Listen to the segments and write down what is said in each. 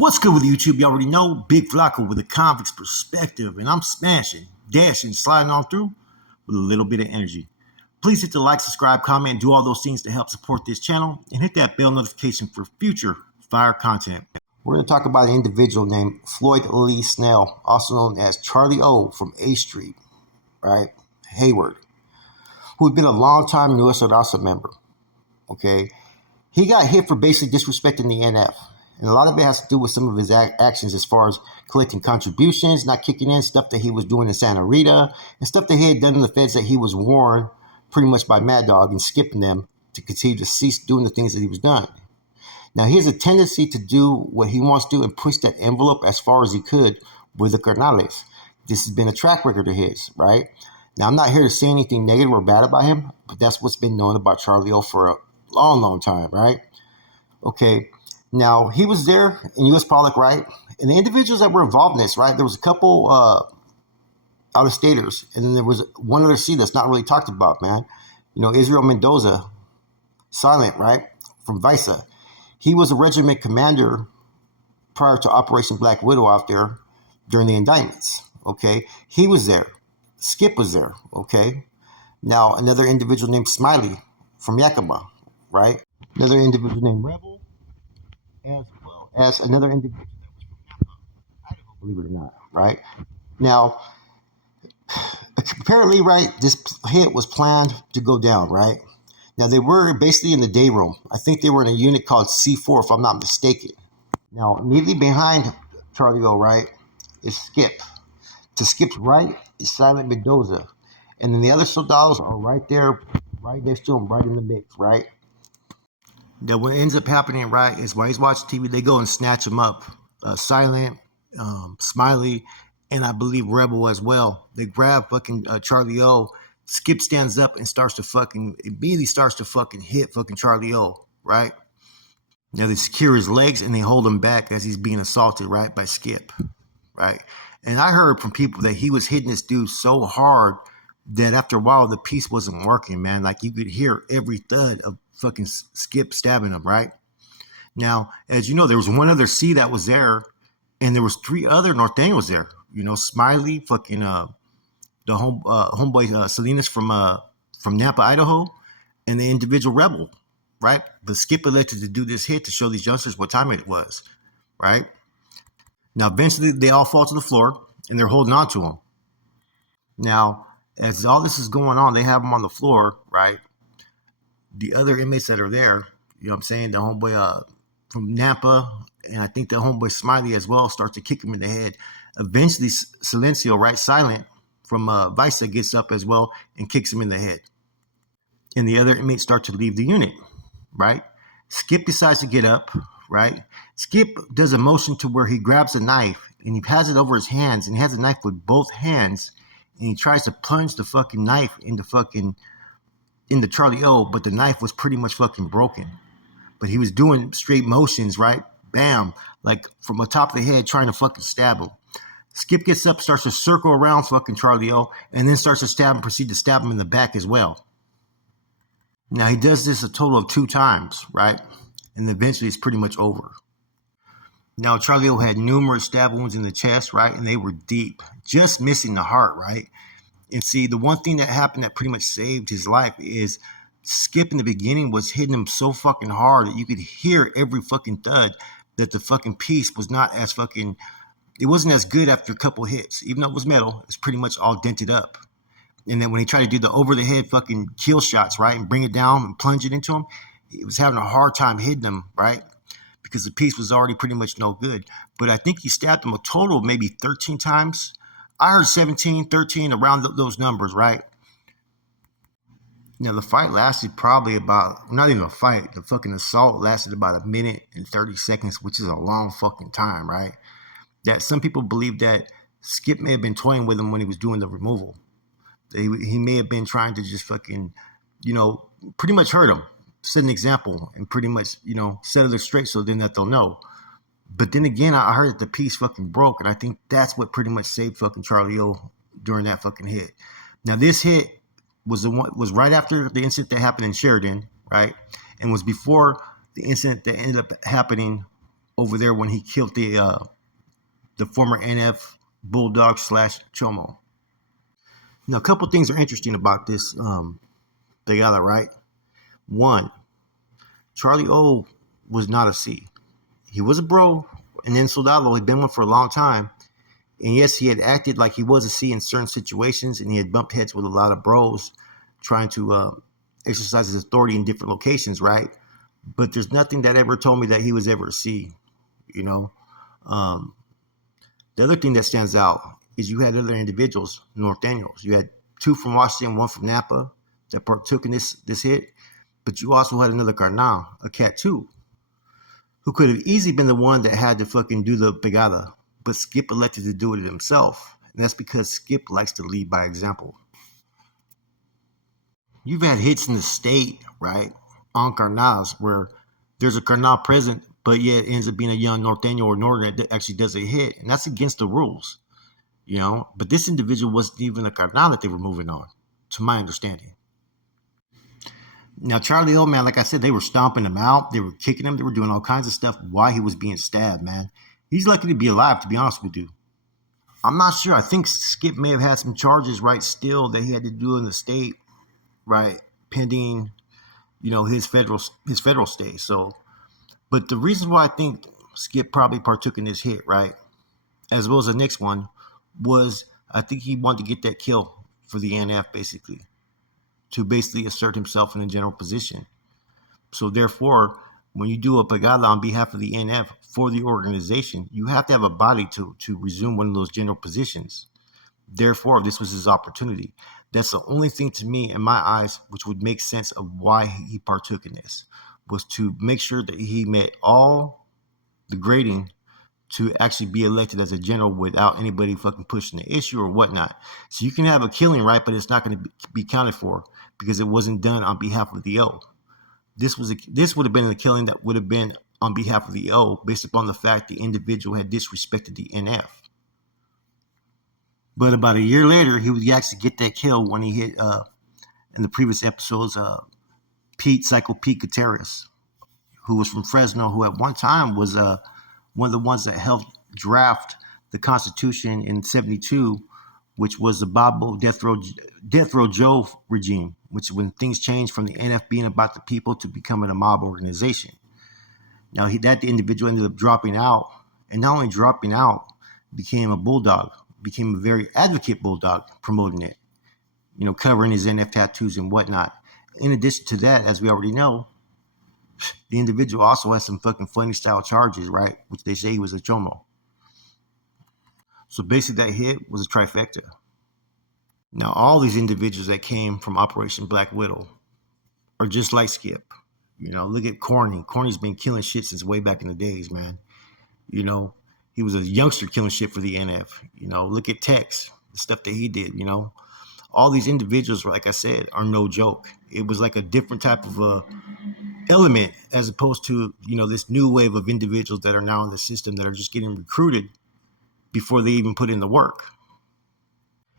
What's good with YouTube? You already know, Big Flocko with a convict's perspective, and I'm smashing, dashing, sliding on through with a little bit of energy. Please hit the like, subscribe, comment, and do all those things to help support this channel, and hit that bell notification for future fire content. We're going to talk about an individual named Floyd Lee Snell, also known as Charlie O from A Street, right? Hayward, who had been a long-time Nuestra member, okay? He got hit for basically disrespecting the NF. And a lot of it has to do with some of his actions as far as collecting contributions, not kicking in, stuff that he was doing in Santa Rita, and stuff that he had done in the feds that he was warned pretty much by Mad Dog and skipping them to continue to cease doing the things that he was doing. Now, he has a tendency to do what he wants to do and push that envelope as far as he could with the carnales. This has been a track record of his, right? Now, I'm not here to say anything negative or bad about him, but that's what's been known about Charlie O for a long, long time, right? Okay. Now, he was there in U.S. Pollock, right? And the individuals that were involved in this, right? There was a couple out-of-staters, and then there was one other C that's not really talked about, man. You know, Israel Mendoza, silent, right? From Visa. He was a regiment commander prior to Operation Black Widow out there during the indictments, okay? He was there. Skip was there, okay? Now, another individual named Smiley from Yakima, right? Another individual named Rebel, as well as another individual that was from Napa, Idaho, believe it or not, right? Now, apparently, right, this hit was planned to go down, right? Now, they were basically in the day room. I think they were in a unit called C4, if I'm not mistaken. Now, immediately behind Charlie O, right, is Skip. To Skip's right is Silent Mendoza. And then the other soldados are right there, right next to him, right in the mix, right? That what ends up happening, right, is while he's watching TV, they go and snatch him up. Silent, Smiley, and I believe Rebel as well. They grab fucking Charlie O. Skip stands up and immediately starts to fucking hit fucking Charlie O, right? Now they secure his legs and they hold him back as he's being assaulted, right, by Skip, right? And I heard from people that he was hitting this dude so hard that after a while the piece wasn't working, man. Like you could hear every thud of fucking Skip stabbing him, right? Now, as you know, there was one other C that was there, and there was three other Norteños there. You know, Smiley, fucking the homeboy Salinas from Napa, Idaho, and the individual Rebel, right? But Skip elected to do this hit to show these youngsters what time it was, right? Now, eventually, they all fall to the floor, and they're holding on to him. Now, as all this is going on, they have him on the floor, right? The other inmates that are there, you know what I'm saying, the homeboy from Napa, and I think the homeboy Smiley as well, starts to kick him in the head. Eventually, Silencio, right, Silent, from Visa gets up as well and kicks him in the head. And the other inmates start to leave the unit, right? Skip decides to get up, right? Skip does a motion to where he grabs a knife and he has it over his hands, and he has a knife with both hands, and he tries to plunge the fucking knife into Charlie O, but the knife was pretty much fucking broken. But he was doing straight motions, right? Bam, like from the top of the head, trying to fucking stab him. Skip gets up, starts to circle around fucking Charlie O, and then starts to proceed to stab him in the back as well. Now, he does this a total of 2 times, right? And eventually it's pretty much over. Now, Charlie O had numerous stab wounds in the chest, right? And they were deep, just missing the heart, right? And see, the one thing that happened that pretty much saved his life is Skip in the beginning was hitting him so fucking hard that you could hear every fucking thud, that the fucking piece was not as fucking, it wasn't as good after a couple hits. Even though it was metal, it's pretty much all dented up. And then when he tried to do the over the head fucking kill shots, right, and bring it down and plunge it into him, he was having a hard time hitting him, right? Because the piece was already pretty much no good. But I think he stabbed him a total of maybe 13 times. I heard 17, 13, around those numbers, right? Now, the fight lasted probably about, not even a fight, the fucking assault lasted about 1 minute and 30 seconds, which is a long fucking time, right? That some people believe that Skip may have been toying with him when he was doing the removal. He may have been trying to just fucking, you know, pretty much hurt him, set an example, and pretty much, you know, settle it straight so then that they'll know. But then again, I heard that the piece fucking broke, and I think that's what pretty much saved fucking Charlie O during that fucking hit. Now, this hit was right after the incident that happened in Sheridan, right? And was before the incident that ended up happening over there when he killed the former NF Bulldog slash Chomo. Now, a couple things are interesting about this pegada, right? One, Charlie O was not a C. He was a bro, and then Soldado had been one for a long time. And yes, he had acted like he was a C in certain situations, and he had bumped heads with a lot of bros trying to exercise his authority in different locations, right? But there's nothing that ever told me that he was ever a C, you know? The other thing that stands out is you had other individuals, Norteños. You had 2 from Washington, 1 from Napa that partook in this hit, but you also had another carnal, a cat too, who could have easily been the one that had to fucking do the pegada, but Skip elected to do it himself. And that's because Skip likes to lead by example. You've had hits in the state, right, on carnals where there's a carnal present, but yet it ends up being a young Norteño or Northern that actually does a hit, and that's against the rules, you know. But this individual wasn't even a carnal that they were moving on, to my understanding. Now, Charlie O, man, like I said, they were stomping him out. They were kicking him. They were doing all kinds of stuff while he was being stabbed, man. He's lucky to be alive, to be honest with you. I'm not sure. I think Skip may have had some charges, right, still that he had to do in the state, right, pending, you know, his federal stay. So, but the reason why I think Skip probably partook in this hit, right, as well as the next one, was I think he wanted to get that kill for the NF, basically, to basically assert himself in a general position. So therefore, when you do a pegada on behalf of the NF for the organization, you have to have a body to resume one of those general positions. Therefore, this was his opportunity. That's the only thing to me, in my eyes, which would make sense of why he partook in this, was to make sure that he met all the grading to actually be elected as a general without anybody fucking pushing the issue or whatnot. So you can have a killing, right, but it's not going to be counted for because it wasn't done on behalf of the O. This would have been a killing that would have been on behalf of the O based upon the fact the individual had disrespected the NF. But about a year later, he would actually get that kill when he hit, in the previous episodes, Psycho Pete Gutierrez, who was from Fresno, who at one time was one of the ones that helped draft the Constitution in '72, which was the Bobo Death Row Joe regime, which when things changed from the NF being about the people to becoming a mob organization. Now, that individual ended up dropping out, and not only dropping out, became a bulldog, became a very advocate bulldog, promoting it, you know, covering his NF tattoos and whatnot. In addition to that, as we already know, the individual also has some fucking funny style charges, right? Which they say he was a chomo. So basically that hit was a trifecta. Now, all these individuals that came from Operation Black Widow are just like Skip. You know, look at Corny. Corny's been killing shit since way back in the days, man. You know, he was a youngster killing shit for the NF. You know, look at Tex, the stuff that he did, you know. All these individuals, like I said, are no joke. It was like a different type of element as opposed to, you know, this new wave of individuals that are now in the system that are just getting recruited before they even put in the work.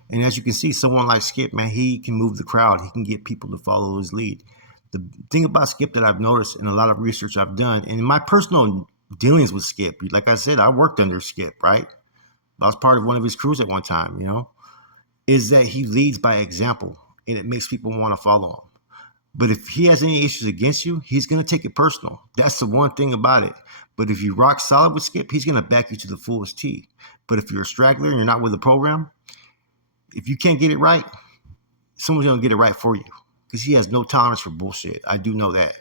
And as you can see, someone like Skip, man, he can move the crowd. He can get people to follow his lead. The thing about Skip that I've noticed in a lot of research I've done, and in my personal dealings with Skip, like I said, I worked under Skip, right? I was part of one of his crews at one time, you know, is that he leads by example, and it makes people want to follow him. But if he has any issues against you, he's going to take it personal. That's the one thing about it. But if you rock solid with Skip, he's going to back you to the fullest T. But if you're a straggler and you're not with the program, if you can't get it right, someone's going to get it right for you because he has no tolerance for bullshit. I do know that.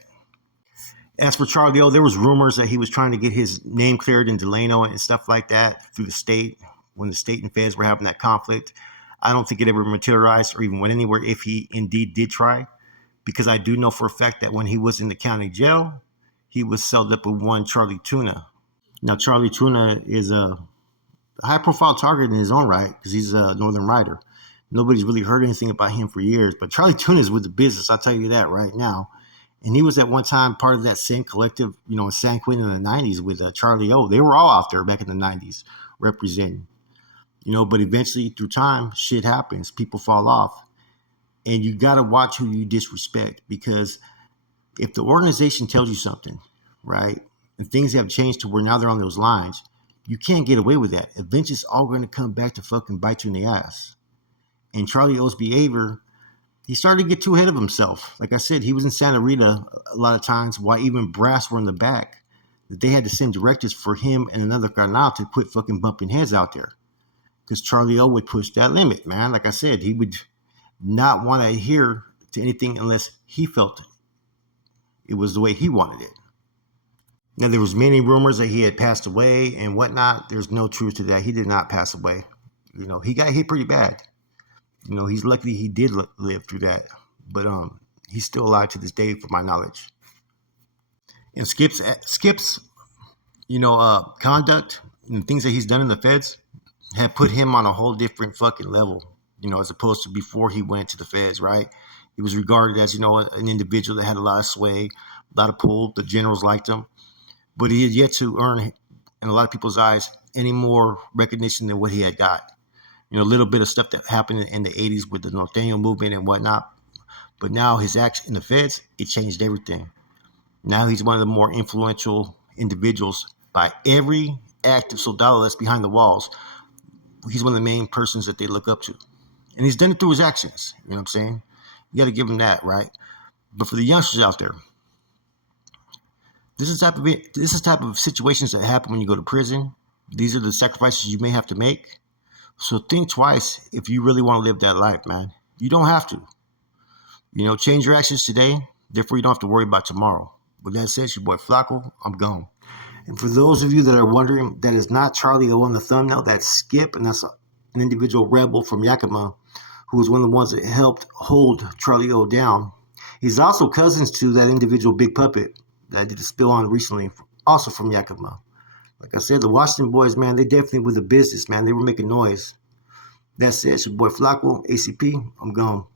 As for Charlie O, there was rumors that he was trying to get his name cleared in Delano and stuff like that through the state when the state and feds were having that conflict. I don't think it ever materialized or even went anywhere if he indeed did try, because I do know for a fact that when he was in the county jail, he was celled up with one Charlie Tuna. Now, Charlie Tuna is a high-profile target in his own right because he's a Northern Rider. Nobody's really heard anything about him for years, but Charlie Tuna is with the business. I'll tell you that right now. And he was at one time part of that same collective, you know, in San Quentin in the 90s with Charlie O. They were all out there back in the 90s representing, you know, but eventually through time, shit happens. People fall off. And you got to watch who you disrespect, because if the organization tells you something, right, and things have changed to where now they're on those lines. You can't get away with that. Eventually, it's all going to come back to fucking bite you in the ass. And Charlie O's behavior, he started to get too ahead of himself. Like I said, he was in Santa Rita a lot of times while even brass were in the back. They had to send directives for him and another carnal to quit fucking bumping heads out there. Because Charlie O would push that limit, man. Like I said, he would not want to adhere to anything unless he felt it was the way he wanted it. Now, there was many rumors that he had passed away and whatnot. There's no truth to that. He did not pass away. He got hit pretty bad. He's lucky he did live through that. But he's still alive to this day, from my knowledge. And Skip's conduct and things that he's done in the feds have put him on a whole different fucking level, as opposed to before he went to the feds, right? He was regarded as, an individual that had a lot of sway, a lot of pull. The generals liked him. But he had yet to earn, in a lot of people's eyes, any more recognition than what he had got. A little bit of stuff that happened in the 80s with the Norteño movement and whatnot. But now his action in the feds, it changed everything. Now he's one of the more influential individuals by every active soldado that's behind the walls. He's one of the main persons that they look up to. And he's done it through his actions. You know what I'm saying? You got to give him that, right? But for the youngsters out there, this is the type of situations that happen when you go to prison. These are the sacrifices you may have to make. So think twice if you really want to live that life, man. You don't have to. Change your actions today. Therefore, you don't have to worry about tomorrow. With that said, it's your boy Flacco. I'm gone. And for those of you that are wondering, that is not Charlie O on the thumbnail. That's Skip, and that's an individual rebel from Yakima who was one of the ones that helped hold Charlie O down. He's also cousins to that individual Big Puppet that I did a spill on recently, also from Yakima. Like I said, the Washington boys, man, they definitely were the business, man. They were making noise. That's it. It's your boy Flacco, ACP. I'm gone.